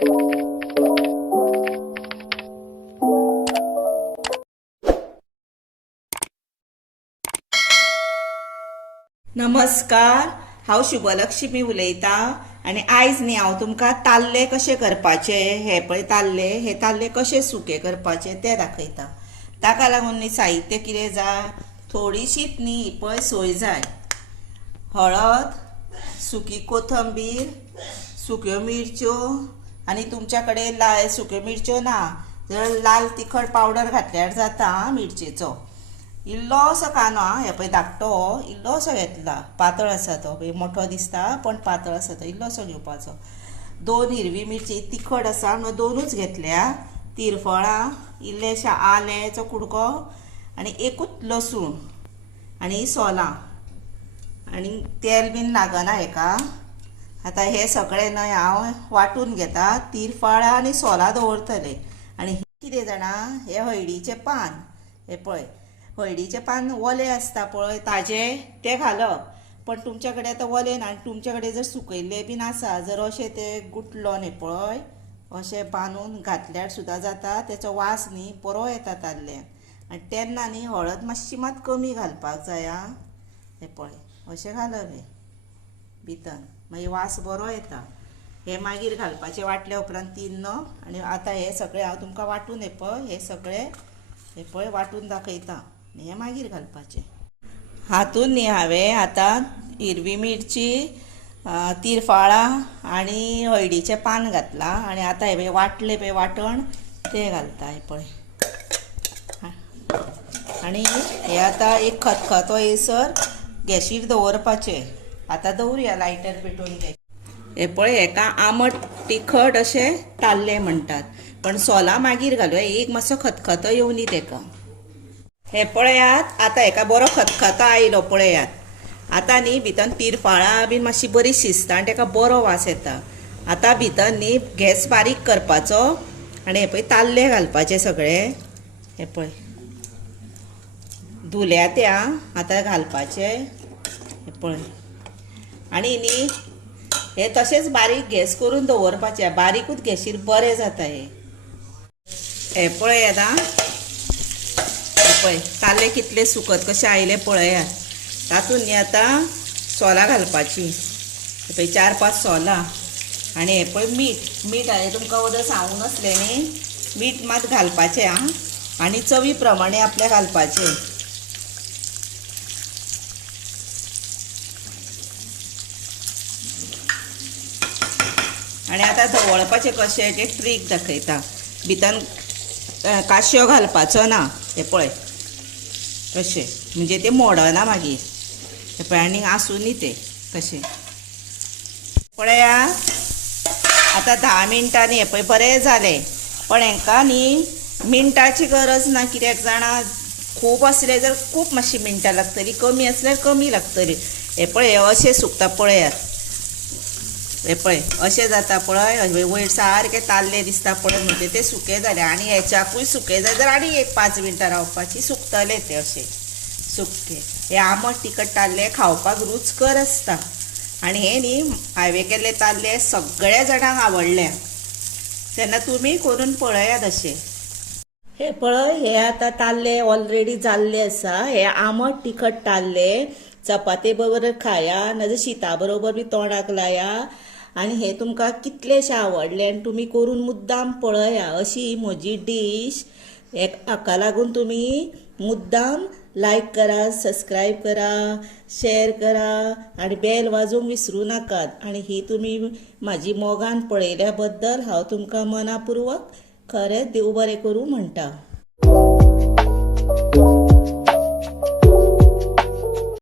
नमस्कार, हांव शुभलक्ष्मी उलयतां आनी आयज न्ही हांव तुमकां ताल्ले कशे करपाचे हे पळय हे ताल्ले कशे सुके करपाचे ते दाखयता। ताका लागून न्ही साहित्य कितें जाय, थोडीशीच न्ही पळय सोय जाय, हळद, सुकी कोथंबीर, सुक्यो मिरच्यो आनी तुमच्या कडेन सुक्यो मिरच्यो ना जाल्यार लाल तिखट पावडर घातल्यार जाता मिरचेचो। इल्लोसो कांदो हे पळय धाकटो इल्लोसो घेतला, पातळ आसा तो, मोठो दिसता पण पातळ आसा तो, इल्लोसो घेवपाचो। 2 हिरवी मिरची तिखट आसा म्हणून 2च घेतल्या, तिरफळां, इल्लेशें आलेचो कुडको आनी एकूच लसूण आनी सोलां आनी तेल बीन लागना हेका। आतां हे सगळें न्हय हांव वांटून घेता, तिरफळां आनी सोलां दवरतलें। आनी कितें जाणां, हे हळडीचें पान, हे पळय हळडीचें पान ओलें आसता पळय ताजें तें घालप, पण तुमच्या कडेन आतां ओलें ना आनी तुमच्या कडेन जर सुकयल्लें बीन आसा जर अशें तें गुठलो न्ही पळय अशें बांदून घातल्यार सुद्दां जाता, तेचो वास न्ही बरो येता ताल्ल्यान। आनी तेन्ना न्ही हळद मातशी मात कमी घालपाक जाय आं, हें पळय अशें घालप हें भितर, मागीर वास बरो येता। हे मागीर घालपाचें वांटल्या उपरांत 3 नग। आनी आतां हे सगळें हांव तुमकां वांटून हे सगळें हे पळय वांटून दाखयता, हे मागीर घालपाचें। हातून न्ही हांवें आतां हिरवी मिरची, तिरफळां आनी हळडीचें पान घातलां आनी आतां हे वांटलें पळय वांटण तें घालता हे पळय। आनी हे आतां एक खतखतो येयसर गॅशीर दवरपाचें। आतां दवरुया लायटर पेटोवन घे। हे पळय हेका आमट तिखट अशें ताल्ले म्हणटात, पण सोलां मागीर घालुया, एक मातसो खतखतो येवं दी तेका। हे पळयात आतां हेका बरो खतखतो आयलो पळयात। आतां न्ही भितर तिरफळां बीन मातशी बरी शिजता आनी तेका बरो वास येता। आतां भितर न्ही गॅस बारीक करपाचो आनी हे पळय ताल्ले घालपाचे सगळे, हे पळय धुल्या ते आतां घालपाचे, हे पळय। आनी न्ही हे तशेंच बारीक गॅस करून दवरपाचे, बारीकूच गॅशीर बरें जाता हे पळय। आतां पळय ताल्ले कितले सुकत कशे आयले पळयात। तातूंत न्ही आतां सोलां घालपाची, हे पळय 4-5 सोलां आनी हे पळय मीठ हांवें तुमकां अगोदर सांगूं नासलें न्ही, मीठ मात घालपाचें आं, आनी चवी प्रमाणे आपल्या घालपाचें। आनी आतां धवळपाचें कशें तें ट्रीक दाखयता। भितर काश्यो घालपाचो ना, हे पळय तशें, म्हणजे तें मोडना मागीर, हे पळय। आनी आसूं न्ही तें तशें पळया। आतां 10 मिनटांनी हे पळय बरें जालें, पण हेंकां न्ही मिनटाची गरज ना, कित्याक जाणां खूब आसलें जाल्यार खूब मातशी मिनटां लागतलीं, कमी आसल्यार कमी लागतलीं। हे पळय अशें सुकता पळयात, हे पळय अशें जाता पळय, वयर सारकें ताल्ले दिसता पळय, म्हणजे ते सुके जाले। आनी हेच्याकूय सुके जाय जाल्यार आनी एक 5 मिनटां रावपाची, सुकतले ते अशें सुके। हे आमट तिखट ताल्ले खावपाक रुचकर आसता आनी हे न्ही हांवें केल्ले ताल्ले सगळ्या जाणांक आवडल्या, तेन्ना तुमी करून पळयात अशें। हे पळय हे आतां ताल्ले ऑलरेडी जाल्ले आसा, हे आमट तिखट ताल्ले चपाती बरोबर खाया नाजाल्यार शीता बरोबर बी तोंडाक लाया। आनी हे तुमकां कितलेशे आवडले आनी तुमी करून मुद्दाम पळया, अशी म्हजी डीश। हाका लागून तुमी मुद्दाम लायक करा, सबस्क्रायब करा, शेअर करा आनी बेल वाजोवंक विसरूं नाकात। आनी ही तुमी म्हाजी मोगान पळयल्या बद्दल हांव तुमकां मनापूर्वक खरेंच देव बरें करूं म्हणटा।